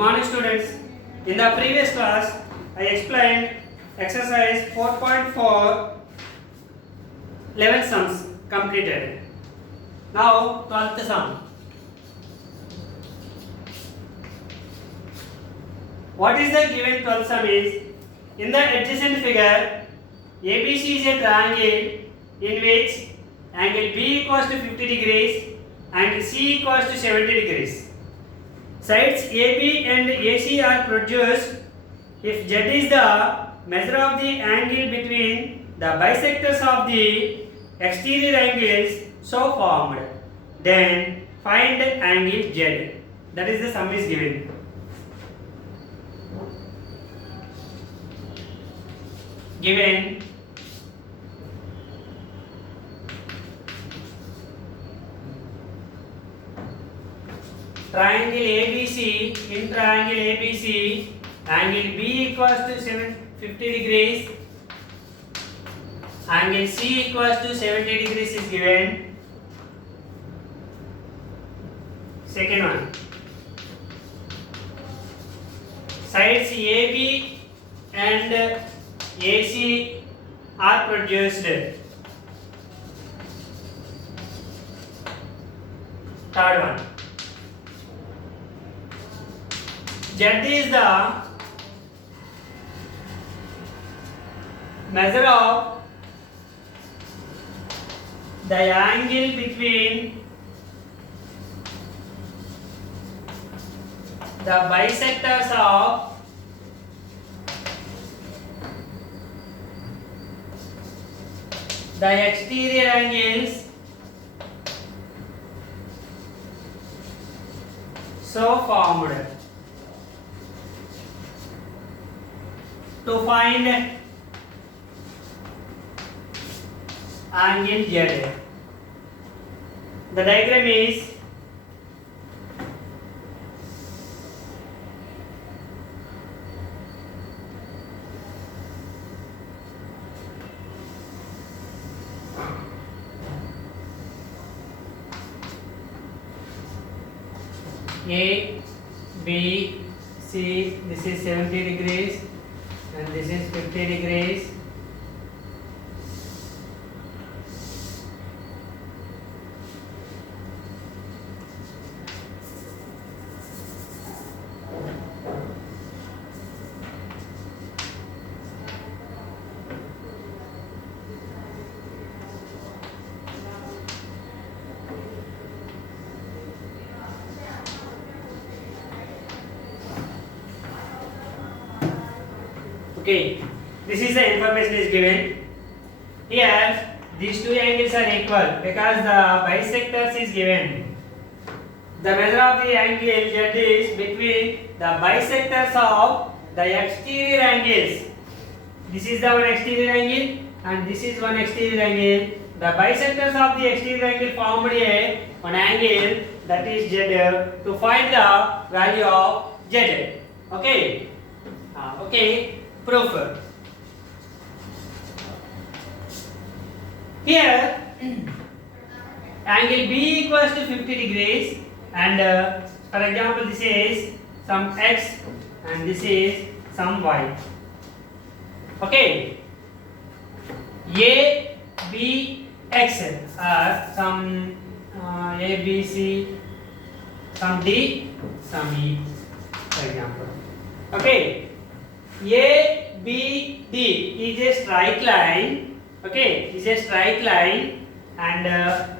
morning students. In the previous class, I explained exercise 4.4 11 sums completed. Now 12th sum. What is the given 12th sum is, in the adjacent figure, ABC is a triangle in which angle B equals to 50 degrees and C equals to 70 degrees. Sides AB and AC are produced if Z is the measure of the angle between the bisectors of the exterior angles so formed. Then find angle Z. That is the sum is given. Given triangle ABC, in triangle ABC, angle B equals to 50 degrees, angle C equals to 70 degrees is given. Second one, sides AB and AC are produced. Third one, Z is the measure of the angle between the bisectors of the exterior angles so formed. To find angle Z, the diagram is A, B, C. This is 70 degrees and this is 50 degrees. Okay, this is the information is given. Here, these two angles are equal because the bisectors is given. The measure of the angle Z is between the bisectors of the exterior angles. This is the one exterior angle and this is one exterior angle. The bisectors of the exterior angle formed one angle, that is Z, to find the value of Z. Okay. Okay. Proof. Here angle B equals to 50 degrees and for example this is some X and this is some Y. Okay. A, B, X are some A, B, C, some D, some E, for example. Okay. A, B, D is a straight line. Okay, is a straight line, and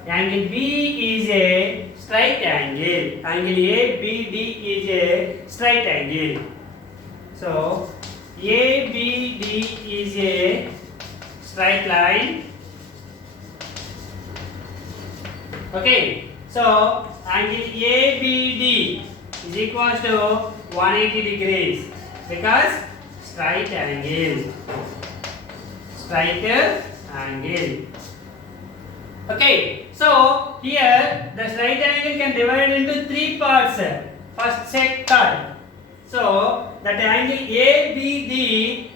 angle B is a straight angle. Angle A, B, D is a straight angle. So A, B, D is a straight line. Okay, so angle A, B, D is equal to 180 degrees because straight angle. Okay, so here the straight angle can divide into three parts. First, second, third. So that angle ABD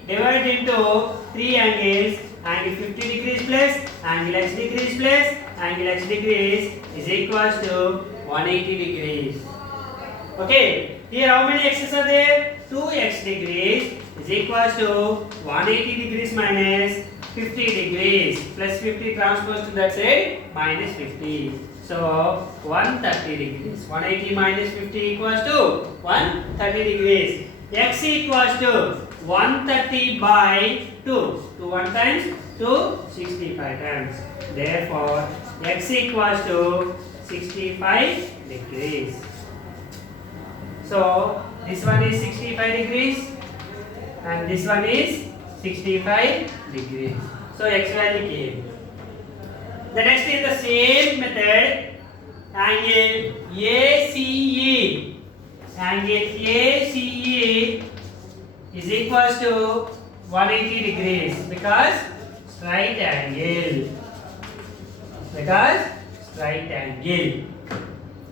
divided into three angles. Angle 50 degrees plus angle x degrees plus angle x degrees is equals to 180 degrees. Okay. here how many x's are there? 2x degrees is equals to 180 degrees minus 50 degrees plus 50 transposed to that side minus 50. So 130 degrees. 180 minus 50 equals to 130 degrees. X equals to 130 by 2. 2 1 times 2 65 times. Therefore x equals to 65 degrees. So this one is 65 degrees and this one is 65 degrees. So x value came. The next is the same method. Angle ACE. Angle ACE is equals to 180 degrees because straight angle.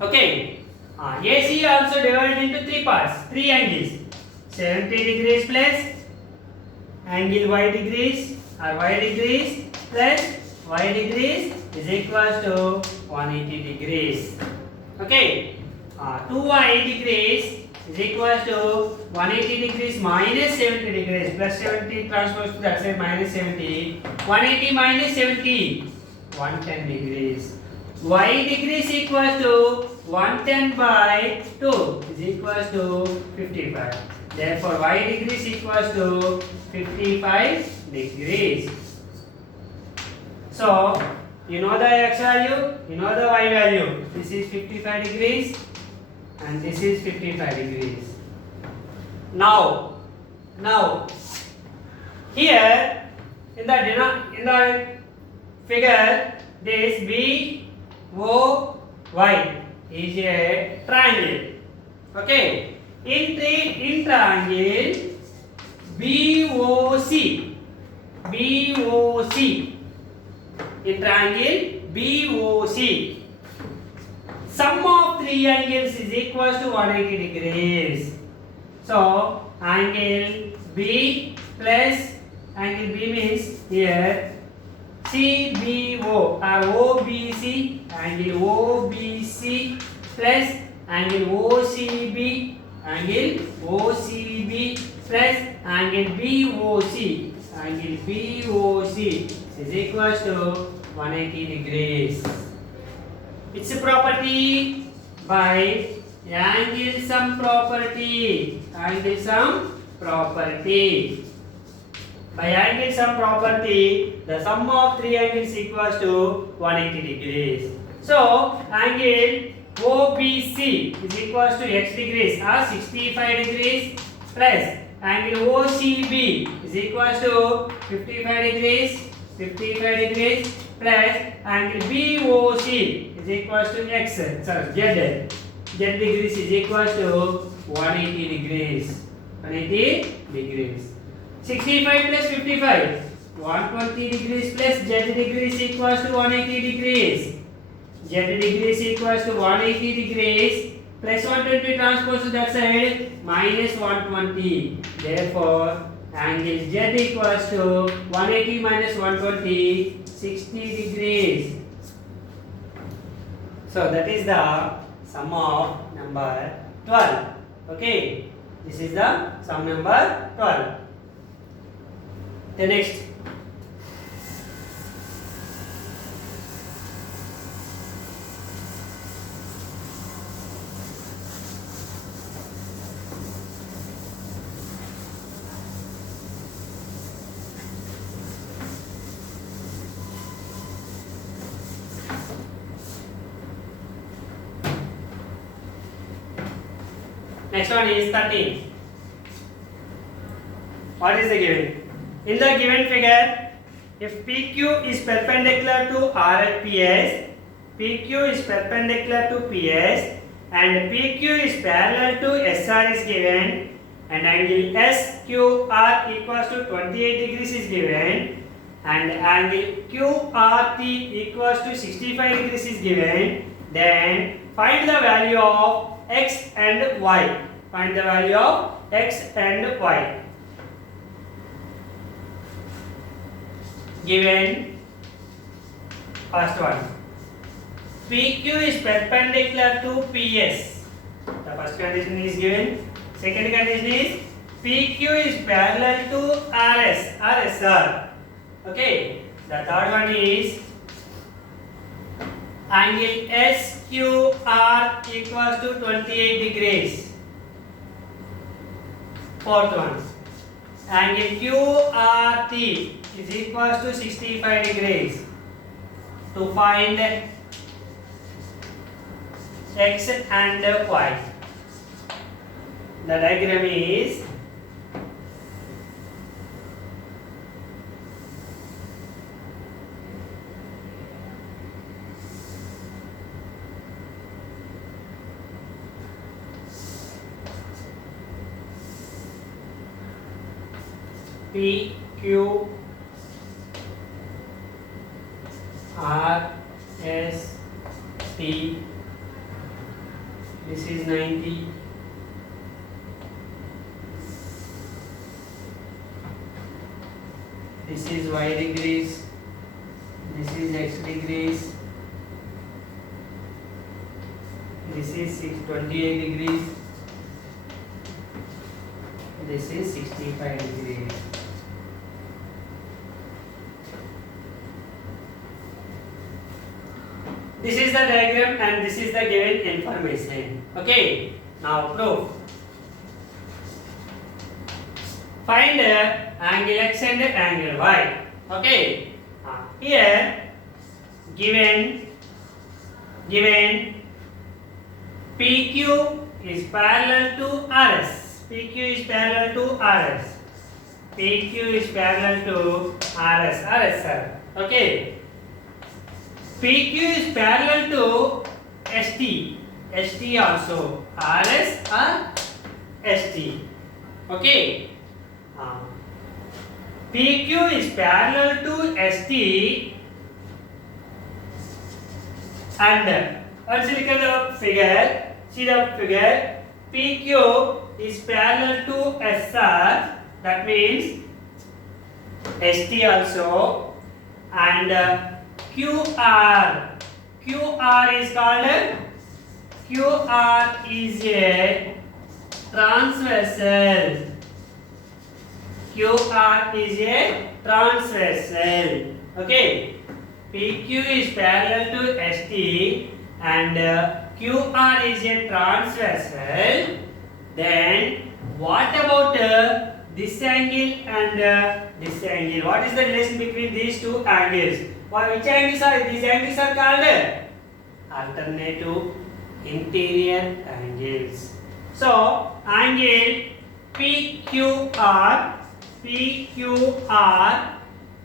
Okay. AC also divided into three parts, three angles. 70 degrees plus angle y degrees or y degrees plus y degrees is equals to 180 degrees. Okay. 2y degrees is equals to 180 degrees minus 70 degrees plus 70 transposed to that side minus 70. 180 minus 70, 110 degrees. Y degrees equals to 110 by 2 is equals to 55. Therefore y degrees equals to 55 degrees. So you know the x value, you know the y value. This is 55 degrees and this is 55 degrees. Now here in the figure, this BOY is a triangle. Okay, in triangle BOC, in triangle BOC, sum of three angles is equals to 180 degrees. So angle B plus angle B means here CBO or OBC, angle OBC plus angle OCB, plus angle BOC, is equals to 180 degrees. It's a property by angle sum property. By angle sum property, the sum of three angles equals to 180 degrees. So angle OBC is equals to x degrees or 65 degrees plus angle OCB is equals to 55 degrees plus angle BOC is equals to x, sorry, z degrees is equals to 180 degrees. 65 plus 55, 120 degrees plus z degrees equals to 180 degrees. Z degrees equals to 180 degrees plus 120 transpose to that side minus 120. Therefore, angle Z equals to 180 minus 120, 60 degrees. So that is the sum of number 12. Okay, this is the sum number 12. The next, next one is 13. What is the given? In the given figure, if PQ is perpendicular to R at PS, PQ is perpendicular to PS, and PQ is parallel to SR is given, and angle SQR equals to 28 degrees is given, and angle QRT equals to 65 degrees is given, then find the value of X and Y. Find the value of X and Y. Given first one, PQ is perpendicular to PS. The The first condition is given. Second condition is PQ is parallel to RS or SR. Okay. The third one is angle SQR equals to 28 degrees. Fourth one, angle QRT is equals to 65 degrees. To find X and Y. The diagram is P, Q, R, S, T. This is 90. This is Y degrees. This is X degrees. This is 28 degrees. This is 65 degrees. This is the diagram and this is the given information. Okay. Now proof. Find angle X and angle Y. Okay. Here given PQ is parallel to RS. PQ is parallel to RS. PQ is parallel to RS. RS, sir. Okay. PQ is parallel to ST. ST also. RS or ST. Okay. PQ is parallel to ST and let's look at the figure. See the figure. PQ is parallel to SR. That means ST also and QR. QR is called. QR is a transversal. QR is a transversal. Okay. PQ is parallel to ST and QR is a transversal. Then what about this angle and this angle? What is the relation between these two angles? Which angles are these angles are called? Alternative interior angles. So angle PQR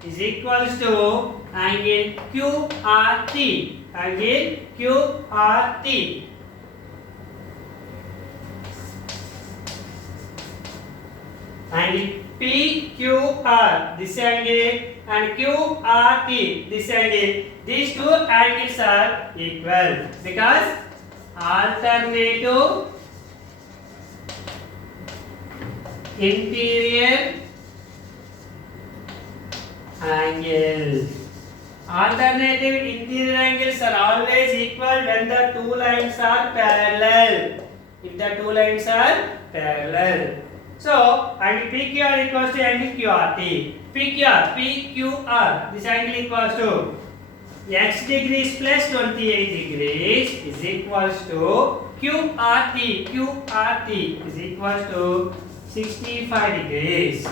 is equals to angle QRT. Angle QRT. Angle PQR, this angle, and QRT, this angle. These two angles are equal because alternative interior angles. Alternative interior angles are always equal when the two lines are parallel. If the two lines are parallel. So, angle PQR equals to angle QRT. PQR, this angle equals to X degrees plus 28 degrees is equals to QRT is equals to 65 degrees.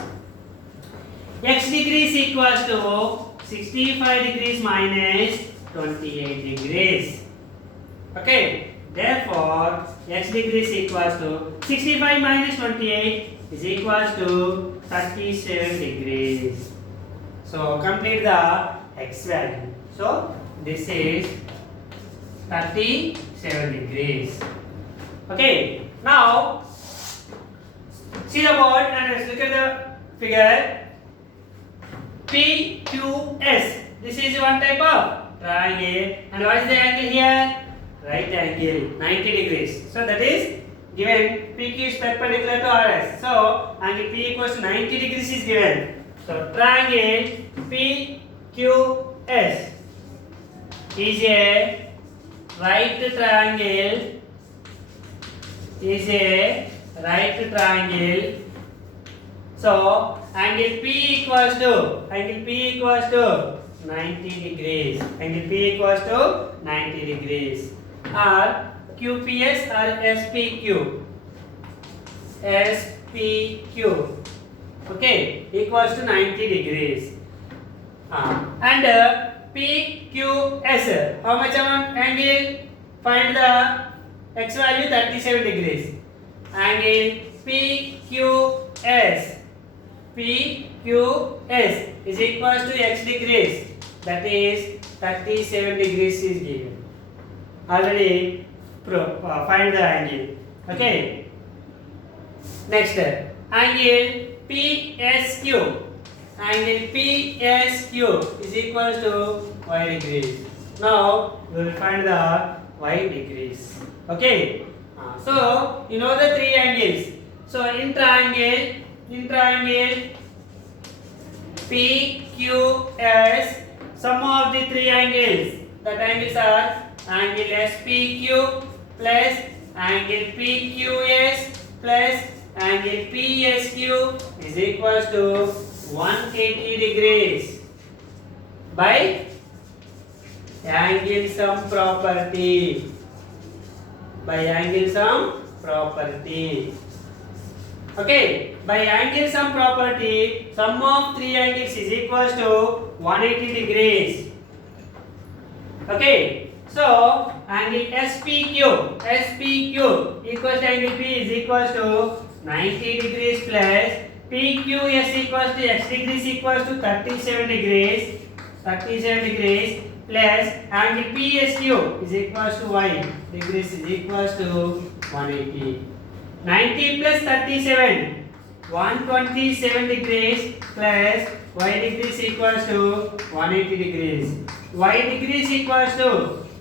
X degrees equals to 65 degrees minus 28 degrees. Okay. Therefore, X degrees equals to 65 minus 28 is equals to 37 degrees. So, complete the X value. So, this is 37 degrees. Okay. Now, see the board and let's look at the figure. PQS. This is one type of triangle. And what is the angle here? Right angle, 90 degrees. So that is given. PQ is perpendicular to RS. So angle P equals to 90 degrees is given. So triangle PQS is a right triangle is a right triangle. So angle P equals to 90 degrees. Angle P equals to 90 degrees. Or QPS or SPQ. SPQ. Okay, equals to 90 degrees. And PQS. How much amount angle? Find the x value 37 degrees. Angle PQS is equals to x degrees, that is 37 degrees is given. Already find the angle. Okay. Next, angle PSQ. Angle PSQ is equals to y degrees. Now we will find the y degrees. Okay. So you know the three angles. So in triangle PQS, sum of the three angles. The angles are angle SPQ plus angle PQS plus angle PSQ is equals to 180 degrees by angle sum property. Okay, by angle sum property, sum of three angles is equals to 180 degrees. Okay, so angle SPQ equals to angle P is equals to 90 degrees plus PQS equals to x degrees equals to 37 degrees plus angle PSQ is equals to y degrees is equals to 180. 90 plus 37, 127 degrees plus y degrees equals to 180 degrees. Y degrees equals to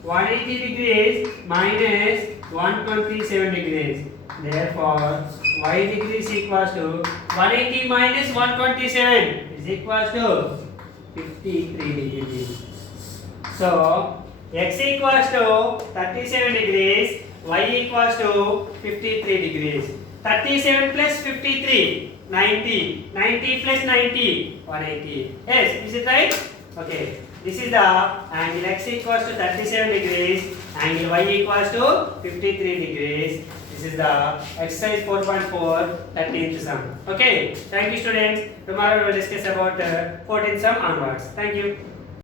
180 degrees minus 127 degrees. Therefore, y degrees equals to 180 minus 127 is equals to 53 degrees. So, x equals to 37 degrees, y equals to 53 degrees. 37 plus 53, 90. 90 plus 90, 180. Yes, is it right? Okay. This is the angle x equals to 37 degrees, angle y equals to 53 degrees. This is the exercise 4.4, 13th sum. Okay. Thank you, students. Tomorrow we will discuss about 14th sum onwards. Thank you.